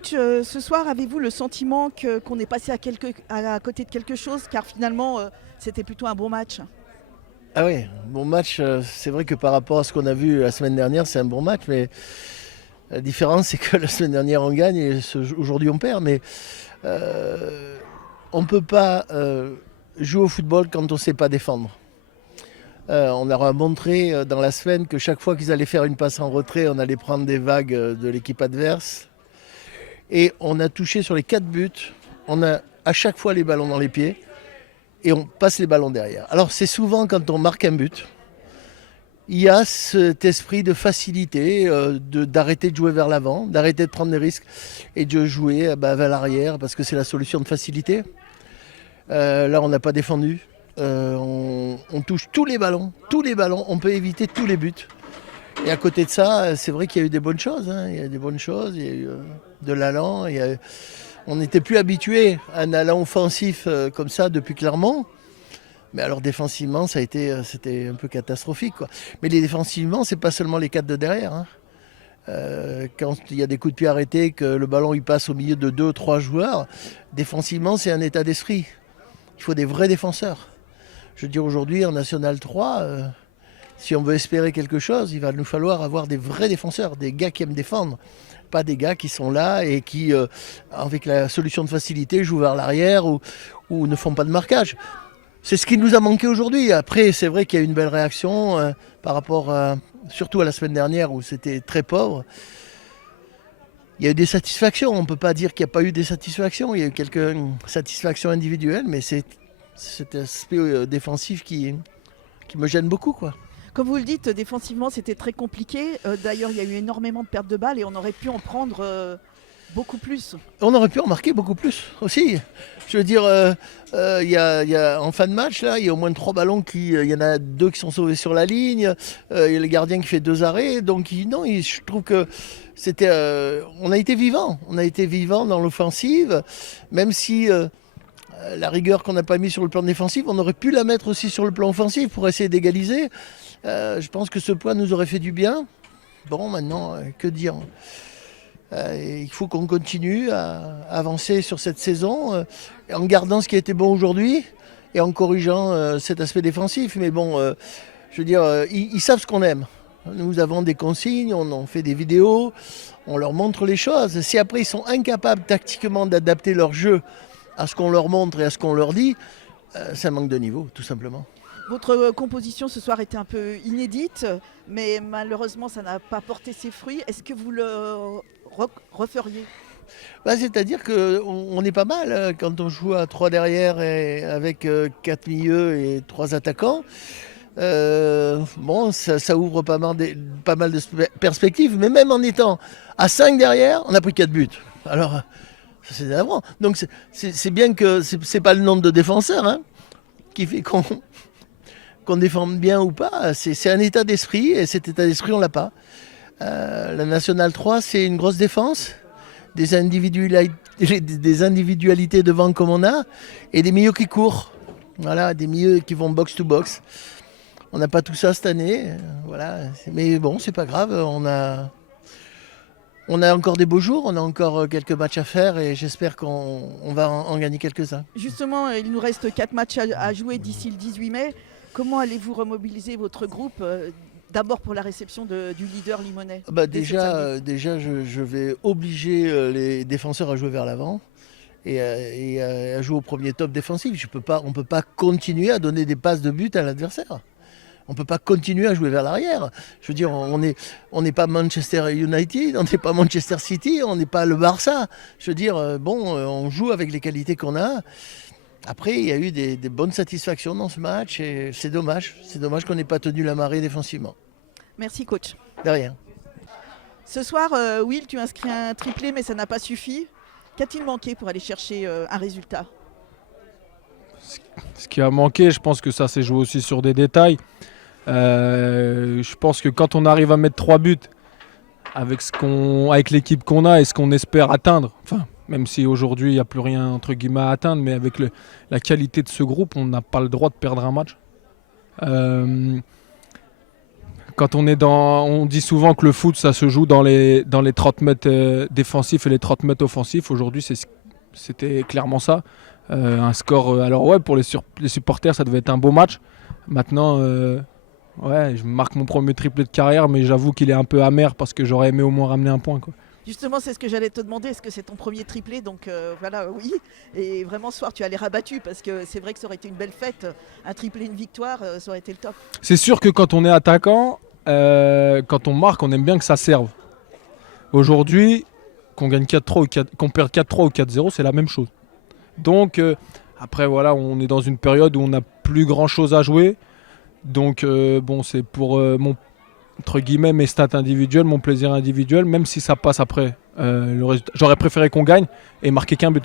Coach, ce soir, avez-vous le sentiment qu'on est passé à côté de quelque chose? Car finalement, c'était plutôt un bon match. Ah oui, bon match, c'est vrai que par rapport à ce qu'on a vu la semaine dernière, c'est un bon match, mais la différence c'est que la semaine dernière on gagne et aujourd'hui on perd, mais on ne peut pas jouer au football quand on ne sait pas défendre. On leur a montré dans la semaine que chaque fois qu'ils allaient faire une passe en retrait, on allait prendre des vagues de l'équipe adverse. Et on a touché sur les 4 buts, on a à chaque fois les ballons dans les pieds et on passe les ballons derrière. Alors c'est souvent quand on marque un but, il y a cet esprit de facilité, d'arrêter de jouer vers l'avant, d'arrêter de prendre des risques et de jouer vers l'arrière parce que c'est la solution de facilité. Là on n'a pas défendu, on touche tous les ballons, on peut éviter tous les buts. Et à côté de ça, c'est vrai qu'il y a eu des bonnes choses. Il y a eu des bonnes choses, il y a eu de l'allant. On n'était plus habitué à un allant offensif comme ça depuis Clermont. Mais alors défensivement, c'était un peu catastrophique, quoi. Mais défensivement, c'est pas seulement les 4 de derrière. Quand il y a des coups de pied arrêtés, que le ballon il passe au milieu de 2 ou 3 joueurs, défensivement, c'est un état d'esprit. Il faut des vrais défenseurs. Je veux dire, aujourd'hui, en National 3, si on veut espérer quelque chose, il va nous falloir avoir des vrais défenseurs, des gars qui aiment défendre. Pas des gars qui sont là et qui, avec la solution de facilité, jouent vers l'arrière ou ne font pas de marquage. C'est ce qui nous a manqué aujourd'hui. Après, c'est vrai qu'il y a eu une belle réaction par rapport surtout à la semaine dernière où c'était très pauvre. Il y a eu des satisfactions. On ne peut pas dire qu'il n'y a pas eu des satisfactions. Il y a eu quelques satisfactions individuelles, mais c'est cet aspect défensif qui me gêne beaucoup, quoi. Comme vous le dites, défensivement, c'était très compliqué. D'ailleurs, il y a eu énormément de pertes de balles et on aurait pu en prendre beaucoup plus. On aurait pu en marquer beaucoup plus aussi. Je veux dire, y a, en fin de match, là, il y a au moins 3 ballons il y en a 2 qui sont sauvés sur la ligne. Il y a le gardien qui fait 2 arrêts. Donc, non, je trouve que c'était. On a été vivant. On a été vivant dans l'offensive. Même si la rigueur qu'on n'a pas mis sur le plan défensif, on aurait pu la mettre aussi sur le plan offensif pour essayer d'égaliser. Je pense que ce point nous aurait fait du bien. Bon, maintenant, que dire? Il faut qu'on continue à avancer sur cette saison en gardant ce qui a été bon aujourd'hui et en corrigeant cet aspect défensif. Mais bon, je veux dire, ils savent ce qu'on aime. Nous avons des consignes, on en fait des vidéos, on leur montre les choses. Si après ils sont incapables tactiquement d'adapter leur jeu à ce qu'on leur montre et à ce qu'on leur dit, c'est un manque de niveau, tout simplement. Votre composition ce soir était un peu inédite, mais malheureusement, ça n'a pas porté ses fruits. Est-ce que vous le referiez? C'est-à-dire qu'on est pas mal quand on joue à 3 derrière et avec 4 milieux et 3 attaquants. Bon, ça ouvre pas mal de perspectives, mais même en étant à 5 derrière, on a pris 4 buts. Alors, ça c'est énervant. Donc c'est bien que c'est pas le nombre de défenseurs qui fait qu'on défende bien ou pas. C'est un état d'esprit et cet état d'esprit, on l'a pas. La Nationale 3, c'est une grosse défense, des individualités devant comme on a, et des milieux qui courent. Voilà, des milieux qui vont box to box. On n'a pas tout ça cette année, voilà. Mais bon, c'est pas grave. On a encore des beaux jours, on a encore quelques matchs à faire et j'espère qu'on va en gagner quelques-uns. Justement, il nous reste 4 matchs à jouer d'ici le 18 mai. Comment allez-vous remobiliser votre groupe d'abord pour la réception du leader limonais? Déjà, je vais obliger les défenseurs à jouer vers l'avant et à jouer au premier top défensif. On ne peut pas continuer à donner des passes de but à l'adversaire. On ne peut pas continuer à jouer vers l'arrière. Je veux dire, on n'est pas Manchester United, on n'est pas Manchester City, on n'est pas le Barça. Je veux dire, on joue avec les qualités qu'on a. Après, il y a eu des bonnes satisfactions dans ce match et c'est dommage. C'est dommage qu'on n'ait pas tenu la marée défensivement. Merci coach. De rien. Ce soir, Will, tu inscris un triplé mais ça n'a pas suffi. Qu'a-t-il manqué pour aller chercher un résultat? Ce qui a manqué, je pense que ça s'est joué aussi sur des détails. Je pense que quand on arrive à mettre 3 buts avec l'équipe qu'on a et ce qu'on espère atteindre, enfin, même si aujourd'hui il n'y a plus rien entre guillemets à atteindre, mais avec la qualité de ce groupe, on n'a pas le droit de perdre un match. quand on est on dit souvent que le foot, ça se joue dans les 30 mètres défensifs et les 30 mètres offensifs. Aujourd'hui, c'était clairement ça. Un score, alors ouais, pour les supporters, ça devait être un beau match. Maintenant, ouais, je marque mon premier triplé de carrière, mais j'avoue qu'il est un peu amer parce que j'aurais aimé au moins ramener un point, quoi. Justement, c'est ce que j'allais te demander. Est-ce que c'est ton premier triplé? Donc voilà, oui. Et vraiment, ce soir, tu as les rabattus parce que c'est vrai que ça aurait été une belle fête. Un triplé, une victoire, ça aurait été le top. C'est sûr que quand on est attaquant, quand on marque, on aime bien que ça serve. Aujourd'hui, qu'on gagne 4-3 qu'on perde 4-3 ou 4-0, c'est la même chose. Donc après voilà, on est dans une période où on n'a plus grand chose à jouer. Donc bon, c'est pour mon entre guillemets mes stats individuelles, mon plaisir individuel, même si ça passe après le résultat. J'aurais préféré qu'on gagne et marquer qu'un but.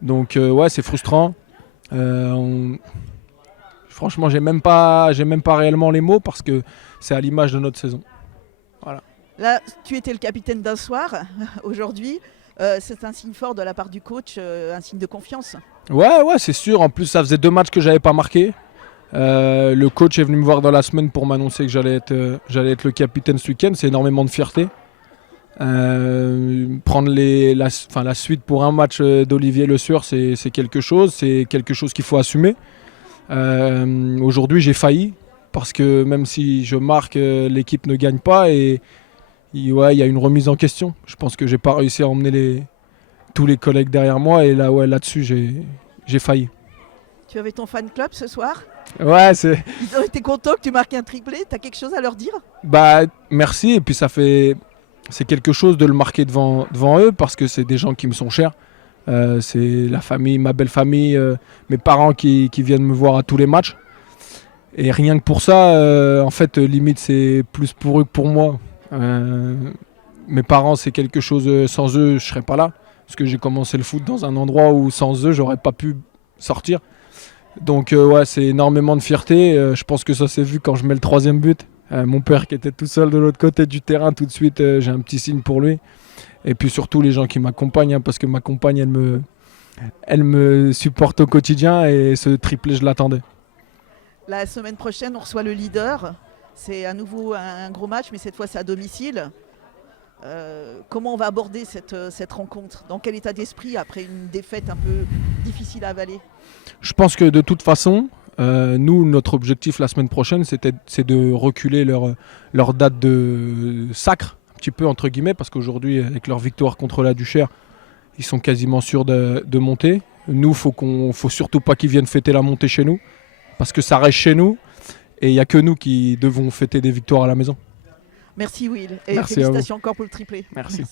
Donc ouais, c'est frustrant. Franchement, j'ai même pas réellement les mots parce que c'est à l'image de notre saison. Voilà. Là, tu étais le capitaine d'un soir. Aujourd'hui, c'est un signe fort de la part du coach, un signe de confiance. Ouais, c'est sûr. En plus, ça faisait 2 matchs que j'avais pas marqué. Le coach est venu me voir dans la semaine pour m'annoncer que j'allais être le capitaine ce week-end. C'est énormément de fierté. Prendre la suite pour un match d'Olivier Le Sueur, c'est quelque chose. C'est quelque chose qu'il faut assumer. Aujourd'hui, j'ai failli parce que même si je marque, l'équipe ne gagne pas et ouais, il y a une remise en question. Je pense que j'ai pas réussi à emmener tous les collègues derrière moi et là, ouais, là-dessus, j'ai failli. Tu avais ton fan club ce soir? Ouais, Ils ont été contents que tu marques un triplé. Tu as quelque chose à leur dire? Bah, merci. Et puis c'est quelque chose de le marquer devant eux parce que c'est des gens qui me sont chers. C'est la famille, ma belle famille, mes parents qui viennent me voir à tous les matchs. Et rien que pour ça, en fait, limite, c'est plus pour eux que pour moi. Mes parents, c'est quelque chose, sans eux, je serais pas là. Parce que j'ai commencé le foot dans un endroit où sans eux, j'aurais pas pu sortir. Donc ouais, c'est énormément de fierté. Je pense que ça s'est vu quand je mets le 3e but. Mon père qui était tout seul de l'autre côté du terrain, tout de suite, j'ai un petit signe pour lui. Et puis surtout les gens qui m'accompagnent, parce que ma compagne, elle me supporte au quotidien et ce triplé, je l'attendais. La semaine prochaine, on reçoit le leader. C'est à nouveau un gros match, mais cette fois, c'est à domicile. Comment on va aborder cette rencontre? Dans quel état d'esprit après une défaite un peu difficile à avaler? Je pense que de toute façon, nous, notre objectif la semaine prochaine, c'est de reculer leur date de sacre, un petit peu entre guillemets, parce qu'aujourd'hui, avec leur victoire contre la Duchère, ils sont quasiment sûrs de monter. Nous, faut surtout pas qu'ils viennent fêter la montée chez nous, parce que ça reste chez nous, et il n'y a que nous qui devons fêter des victoires à la maison. Merci Will, et Merci félicitations encore pour le triplé. Merci.